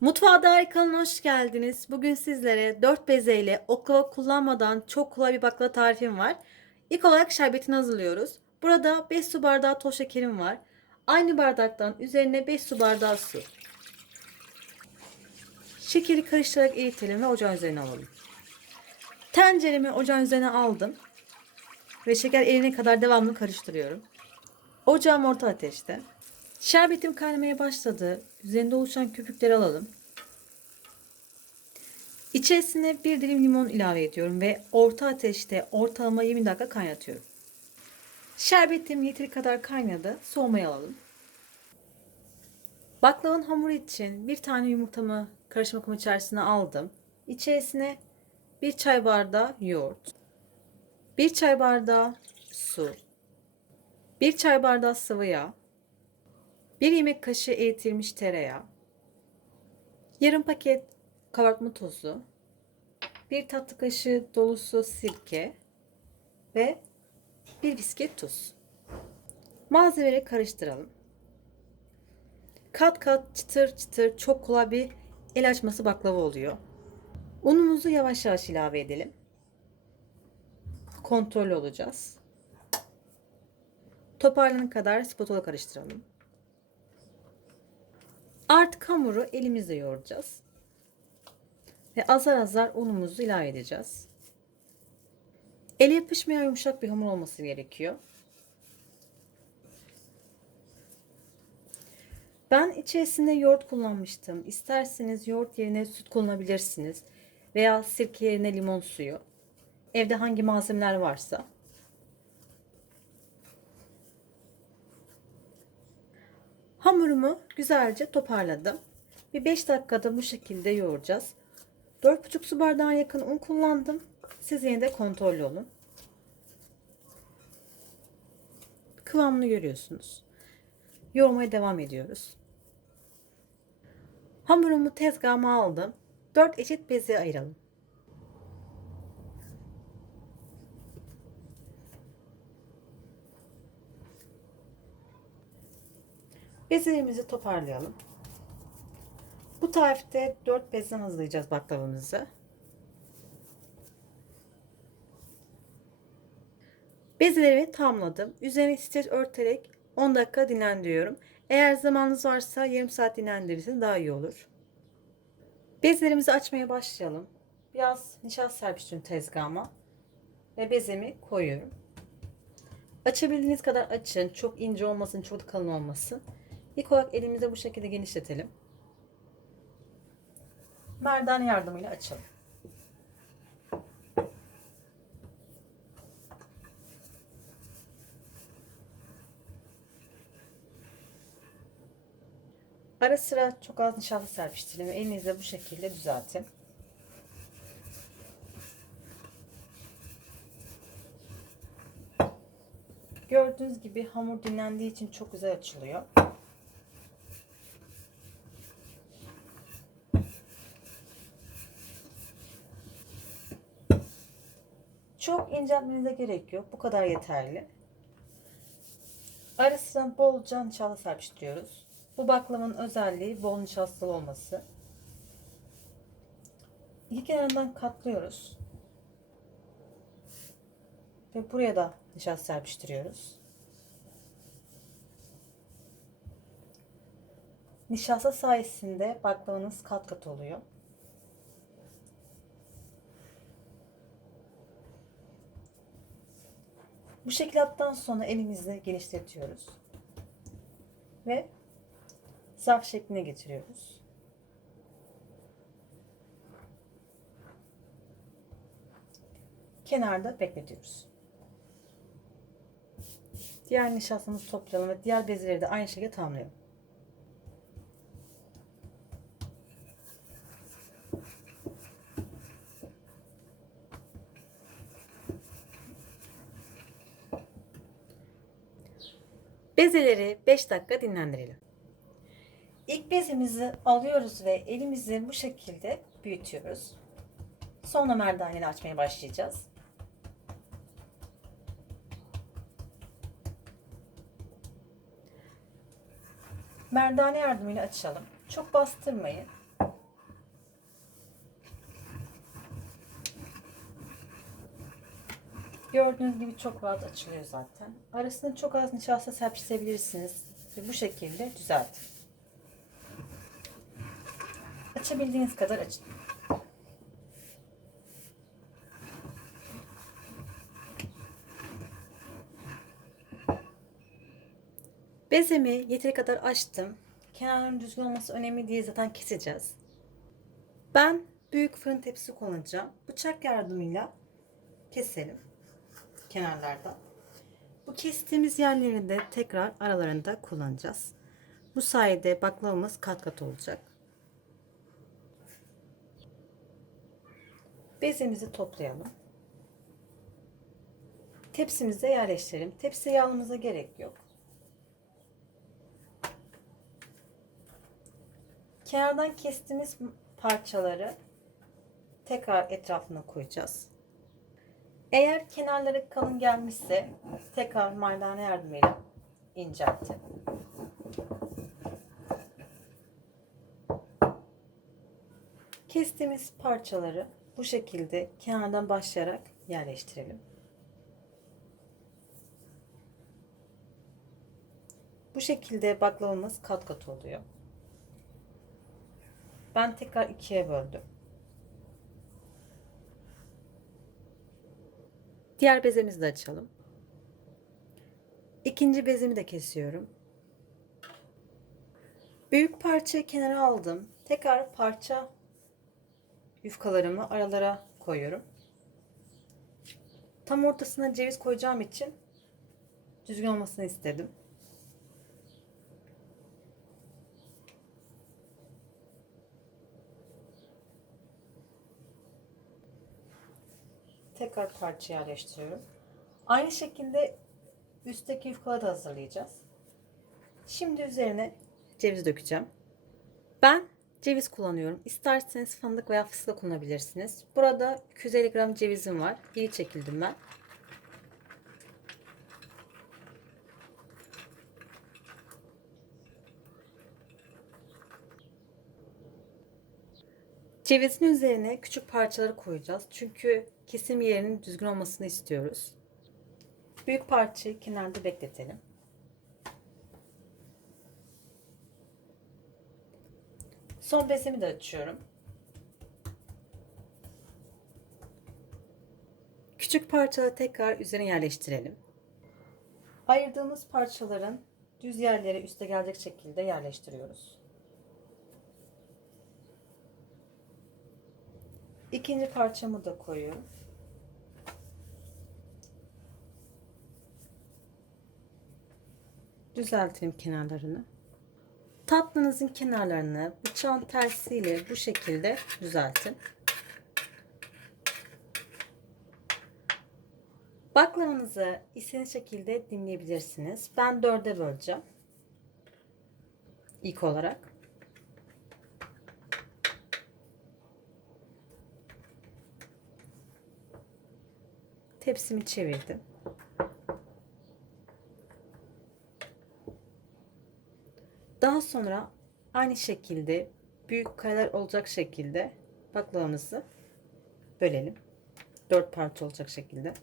Mutfağa Dair kanalına hoş geldiniz. Bugün sizlere 4 bezeyle oklava kullanmadan çok kolay bir baklava tarifim var. İlk olarak şerbetini hazırlıyoruz. Burada 5 su bardağı toz şekerim var. Aynı bardaktan üzerine 5 su bardağı su. Şekeri karıştırarak eritelim ve ocağın üzerine alalım. Tenceremi ocağın üzerine aldım. Ve şeker erine kadar devamlı karıştırıyorum. Ocağım orta ateşte. Şerbetim kaynamaya başladı. Üzerinde oluşan köpükleri alalım. İçerisine bir dilim limon ilave ediyorum ve orta ateşte ortalama 20 dakika kaynatıyorum. Şerbetim yeteri kadar kaynadı. Soğumaya alalım. Baklavanın hamuru için bir tane yumurtamı karışım kabı içerisine aldım. İçerisine bir çay bardağı yoğurt, bir çay bardağı su, bir çay bardağı sıvı yağ, 1 yemek kaşığı eritilmiş tereyağı, yarım paket kabartma tozu, 1 tatlı kaşığı dolusu sirke ve 1 bisket tuz. Malzemeleri karıştıralım. Kat kat çıtır çıtır çok kolay bir el açması baklava oluyor. Unumuzu yavaş yavaş ilave edelim. Kontrol olacağız. Toparlanana kadar spatula karıştıralım. Artık hamuru elimizle yoğuracağız. Ve azar azar unumuzu ilave edeceğiz. Ele yapışmayan yumuşak bir hamur olması gerekiyor. Ben içerisinde yoğurt kullanmıştım. İsterseniz yoğurt yerine süt kullanabilirsiniz. Veya sirke yerine limon suyu. Evde hangi malzemeler varsa. Hamurumu güzelce toparladım. Bir 5 dakikada bu şekilde yoğuracağız. 4,5 su bardağına yakın un kullandım. Siz yine de kontrollü olun. Kıvamını görüyorsunuz. Yoğurmaya devam ediyoruz. Hamurumu tezgahıma aldım. 4 eşit beze ayıralım. Bezelerimizi toparlayalım. Bu tarifte 4 bezden hazırlayacağız baklavamızı. Bezelerimi tamamladım. Üzerine streç örterek 10 dakika dinlendiriyorum. Eğer zamanınız varsa yarım saat dinlendirirseniz daha iyi olur. Bezlerimizi açmaya başlayalım. Biraz nişasta serpiştiriyorum tezgahıma. Ve bezemi koyuyorum. Açabildiğiniz kadar açın. Çok ince olmasın, çok kalın olmasın. İlk olarak elimize bu şekilde genişletelim. Merdane yardımıyla açalım. Ara sıra çok az nişasta serpiştirin ve elinizle bu şekilde düzeltin. Gördüğünüz gibi hamur dinlendiği için çok güzel açılıyor. Çok inceltmenize gerek yok. Bu kadar yeterli. Arasına bolca nişasta serpiştiriyoruz. Bu baklavanın özelliği bol nişastalı olması. İki kenarından katlıyoruz. Ve buraya da nişasta serpiştiriyoruz. Nişasta sayesinde baklavanız kat kat oluyor. Bu şekilde yaptıktan sonra elimizle genişletiyoruz. Ve zarf şekline getiriyoruz. Kenarda bekletiyoruz. Diğer nişastamızı toplayalım ve diğer bezleri de aynı şekilde tamamlayalım. Bezeleri 5 dakika dinlendirelim. İlk bezemizi alıyoruz ve elimizi bu şekilde büyütüyoruz. Sonra merdaneyi açmaya başlayacağız. Merdane yardımıyla açalım. Çok bastırmayın. Gördüğünüz gibi çok rahat açılıyor zaten. Arasına çok az nişasta serpiştirebilirsiniz. Ve bu şekilde düzeltin. Açabildiğiniz kadar açın. Bezemi yeteri kadar açtım. Kenarların düzgün olması önemli değil zaten keseceğiz. Ben büyük fırın tepsisi kullanacağım. Bıçak yardımıyla keselim kenarlardan. Bu kestiğimiz yerleri de tekrar aralarında kullanacağız. Bu sayede baklavamız kat kat olacak. Bezemizi toplayalım. Tepsimize yerleştirelim. Tepsiye yağlamamıza gerek yok. Kenardan kestiğimiz parçaları tekrar etrafına koyacağız. Eğer kenarları kalın gelmişse tekrar mardane yardımıyla inceltin. Kestiğimiz parçaları bu şekilde kenardan başlayarak yerleştirelim. Bu şekilde baklavamız kat kat oluyor. Ben tekrar ikiye böldüm. Diğer bezemizi de açalım. İkinci bezimi de kesiyorum. Büyük parçayı kenara aldım. Tekrar parça yufkalarımı aralara koyuyorum. Tam ortasına ceviz koyacağım için düzgün olmasını istedim. Tekrar parça yerleştiriyorum. Aynı şekilde üstteki yufkaları da hazırlayacağız. Şimdi üzerine ceviz dökeceğim. Ben ceviz kullanıyorum. İsterseniz fındık veya fıstık kullanabilirsiniz. Burada 250 gram cevizim var. İyi çekildim ben. Cevizin üzerine küçük parçaları koyacağız. Çünkü kesim yerinin düzgün olmasını istiyoruz. Büyük parçayı kenarda bekletelim. Son bezimi de açıyorum. Küçük parçaları tekrar üzerine yerleştirelim. Ayırdığımız parçaların düz yerlere üste gelecek şekilde yerleştiriyoruz. İkinci parçamı da koyuyorum. Düzeltelim kenarlarını. Tatlınızın kenarlarını bıçağın tersiyle bu şekilde düzeltin. Baklavanızı istediğiniz şekilde dimleyebilirsiniz. Ben dörde böleceğim. İlk olarak. Tepsimi çevirdim. Daha sonra aynı şekilde büyük kareler olacak şekilde baklavamızı bölelim. Dört parça olacak şekilde.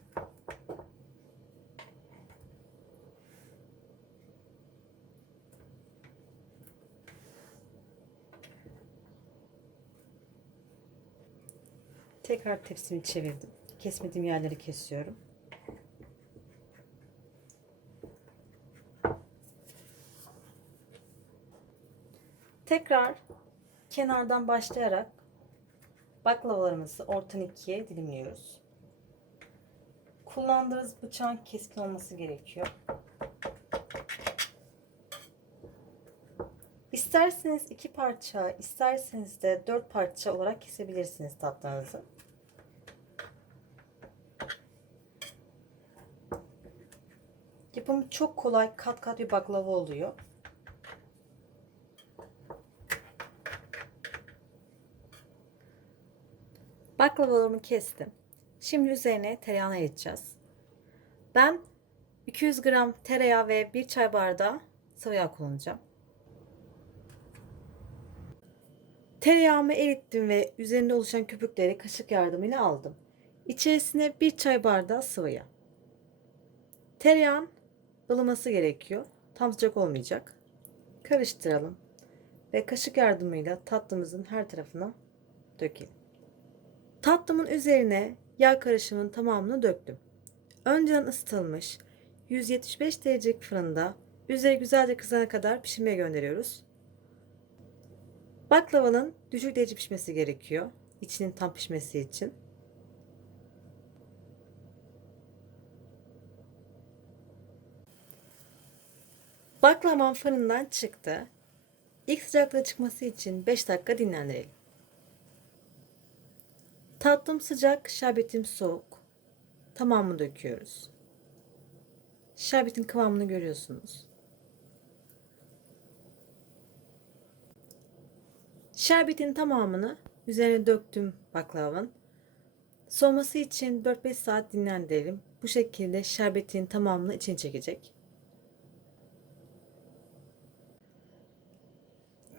Tekrar tepsimi çevirdim. Kesmediğim yerleri kesiyorum. Tekrar kenardan başlayarak baklavalarımızı ortadan ikiye dilimliyoruz. Kullandığınız bıçağın keskin olması gerekiyor. İsterseniz iki parça, isterseniz de dört parça olarak kesebilirsiniz tatlınızı. Yapımı çok kolay kat kat bir baklava oluyor. Baklavalarımı kestim. Şimdi üzerine tereyağını eriteceğiz. Ben 200 gram tereyağı ve 1 çay bardağı sıvı yağ kullanacağım. Tereyağımı erittim ve üzerinde oluşan köpükleri kaşık yardımıyla aldım. İçerisine 1 çay bardağı sıvı yağ. Tereyağın ılıması gerekiyor. Tam sıcak olmayacak. Karıştıralım. Ve kaşık yardımıyla tatlımızın her tarafına dökelim. Tatlımın üzerine yağ karışımının tamamını döktüm. Önceden ısıtılmış 175 derecelik fırında üzeri güzelce kızana kadar pişirmeye gönderiyoruz. Baklavanın düşük derece pişmesi gerekiyor. İçinin tam pişmesi için. Baklavam fırından çıktı. İlk sıcaklığı çıkması için 5 dakika dinlendirelim. Tatlım sıcak, şerbetim soğuk. Tamamını döküyoruz. Şerbetin kıvamını görüyorsunuz. Şerbetin tamamını üzerine döktüm baklavanın. Soğuması için 4-5 saat dinlendirelim. Bu şekilde şerbetin tamamını içine çekecek.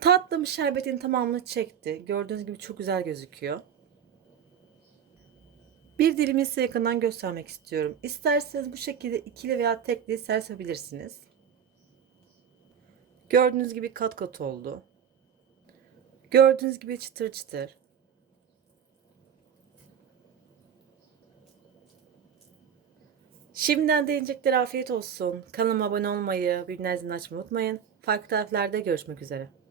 Tatlım şerbetin tamamını çekti. Gördüğünüz gibi çok güzel gözüküyor. Bir dilimi size yakından göstermek istiyorum. İsterseniz bu şekilde ikili veya tekli servis yapabilirsiniz. Gördüğünüz gibi kat kat oldu. Gördüğünüz gibi çıtır çıtır. Şimdiden de yiyeceklere afiyet olsun. Kanalıma abone olmayı, bildirim zilini açmayı unutmayın. Farklı tariflerde görüşmek üzere.